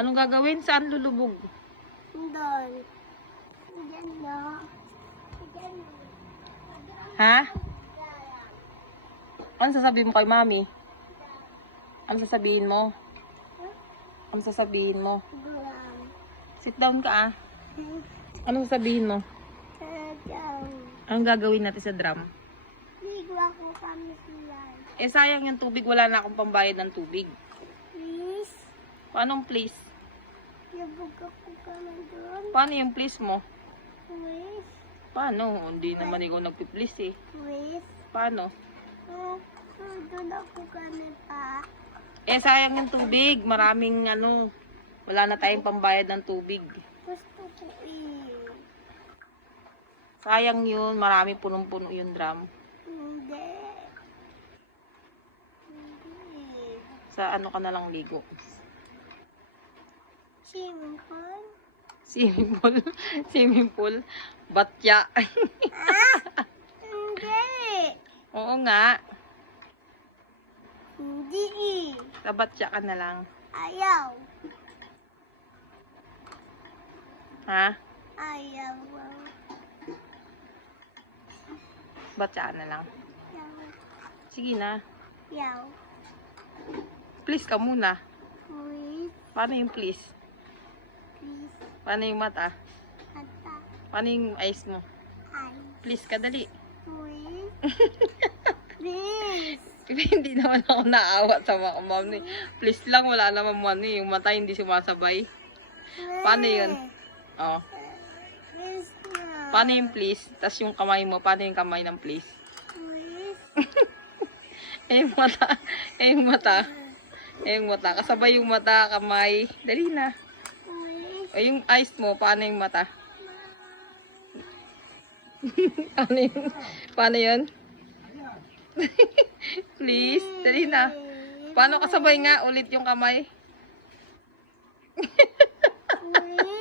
Anong gagawin? Saan lulubog? Doon. Diyan na. Diyan na. Ha? Ano sasabihin mo kay mami? Ano sasabihin mo? Ano sasabihin mo? Doon. Sit down ka ah. Ano sasabihin mo? Diyan. Anong gagawin natin sa drum? Ligo ako kami sila. Eh sayang yung tubig. Wala na akong pambayad ng tubig. Please. Paano please? Lubog ako kami doon. Paano yung please mo? Please. Paano? Hindi naman ikaw nagpi-please eh. Please. Paano? Doon ako kami pa. Eh sayang yung tubig. Maraming ano. Wala na tayong pambayad ng tubig. Gusto ko Sayang yun. Marami punong-puno yung drum. Hindi. Hindi. Sa ano ka na lang ligo? Swimming pool? Swimming pool. Swimming pool. Batya. Hindi. Oo nga. Hindi. Sa batya ka na lang. Ayaw. Ha? Ayaw. Batya ka na lang. Ayaw. Sige na. Ayaw. Please ka muna. Please. Paano yung please? Please. Paano yung mata? Ata. Paano yung eyes mo? Ay. Please ka dali. Please. Please. Hindi naman ako naawa sa mga mom ni. Please lang, wala naman mo ano, yung mata hindi sumasabay. Paano yun? Oh. Please na. Paano yung please? Tapos yung kamay mo, paano yung kamay ng please? Please. Eh yung mata, eh yung mata. Eh yung mata, kasabay yung mata, kamay. Dali na. Please. Eh yung eyes mo, paano yung mata? Paano yun? Paano yun? Please, dali na. Paano kasabay nga ulit yung kamay? Please.